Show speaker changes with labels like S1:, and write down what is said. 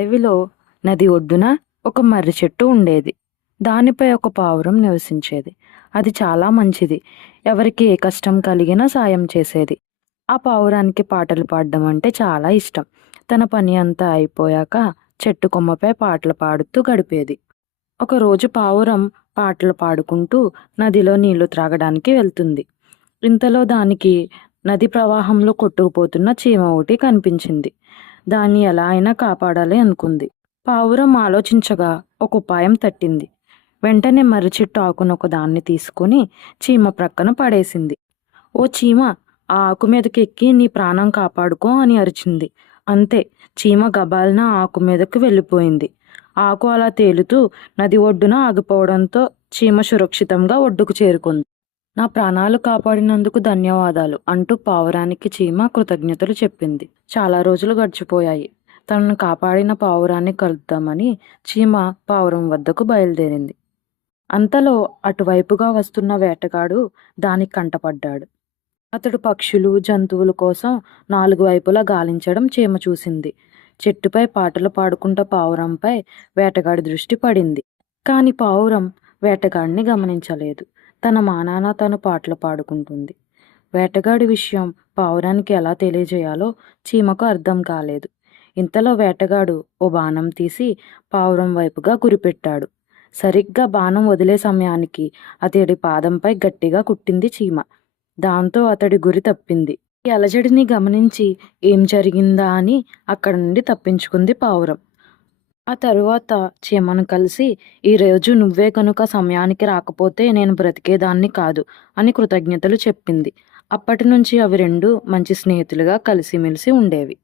S1: అడవిలో నది ఒడ్డున ఒక మర్రి చెట్టు ఉండేది. దానిపై ఒక పావురం నివసించేది. అది చాలా మంచిది. ఎవరికి ఏ కష్టం కలిగినా సాయం చేసేది. ఆ పావురానికి పాటలు పాడడం అంటే చాలా ఇష్టం. తన పని అంతా అయిపోయాక చెట్టు కొమ్మపై పాటలు పాడుతూ గడిపేది. ఒకరోజు పావురం పాటలు పాడుకుంటూ నదిలో నీళ్ళు త్రాగడానికి వెళ్తుంది. ఇంతలో దానికి నది ప్రవాహంలో కొట్టుకుపోతున్న చీమ ఒకటి కనిపించింది. దాన్ని ఎలా అయినా కాపాడాలి అనుకుంది. పావురం ఆలోచించగా ఒక ఉపాయం తట్టింది. వెంటనే మర్రి చెట్టు ఆకును ఒక దాన్ని తీసుకుని చీమ ప్రక్కన పడేసింది. ఓ చీమ ఆ ఆకు మీదకి ఎక్కి నీ ప్రాణం కాపాడుకో అని అరిచింది. అంతే చీమ గబాల్న ఆకు మీదకి వెళ్ళిపోయింది. ఆకు అలా తేలుతూ నది ఒడ్డున ఆగిపోవడంతో చీమ సురక్షితంగా ఒడ్డుకు చేరుకుంది. నా ప్రాణాలు కాపాడినందుకు ధన్యవాదాలు అంటూ పావురానికి చీమ కృతజ్ఞతలు చెప్పింది. చాలా రోజులు గడిచిపోయాయి. తనను కాపాడిన పావురాన్ని కలుద్దామని చీమ పావురం వద్దకు బయలుదేరింది. అంతలో అటువైపుగా వస్తున్న వేటగాడు దానికి కంటపడ్డాడు. అతడు పక్షులు జంతువుల కోసం నాలుగు వైపులా గాలించడం చీమ చూసింది. చెట్టుపై పాటలు పాడుకుంటూ పావురంపై వేటగాడి దృష్టి పడింది. కాని పావురం వేటగాడిని గమనించలేదు. తన మానాన తను పాటలు పాడుకుంటుంది. వేటగాడి విషయం పావురానికి ఎలా తెలియజేయాలో చీమకు అర్థం కాలేదు. ఇంతలో వేటగాడు ఓ బాణం తీసి పావురం వైపుగా గురిపెట్టాడు. సరిగ్గా బాణం వదిలే సమయానికి అతడి పాదంపై గట్టిగా కుట్టింది చీమ. దాంతో అతడి గురి తప్పింది. ఈ అలజడిని గమనించి ఏం జరిగిందా అని అక్కడ నుండి తప్పించుకుంది పావురం. ఆ తరువాత చీమను కలిసి ఈరోజు నువ్వే కనుక సమయానికి రాకపోతే నేను బ్రతికేదాన్ని కాదు అని కృతజ్ఞతలు చెప్పింది. అప్పటి నుంచి అవి రెండు మంచి స్నేహితులుగా కలిసిమెలిసి ఉండేవి.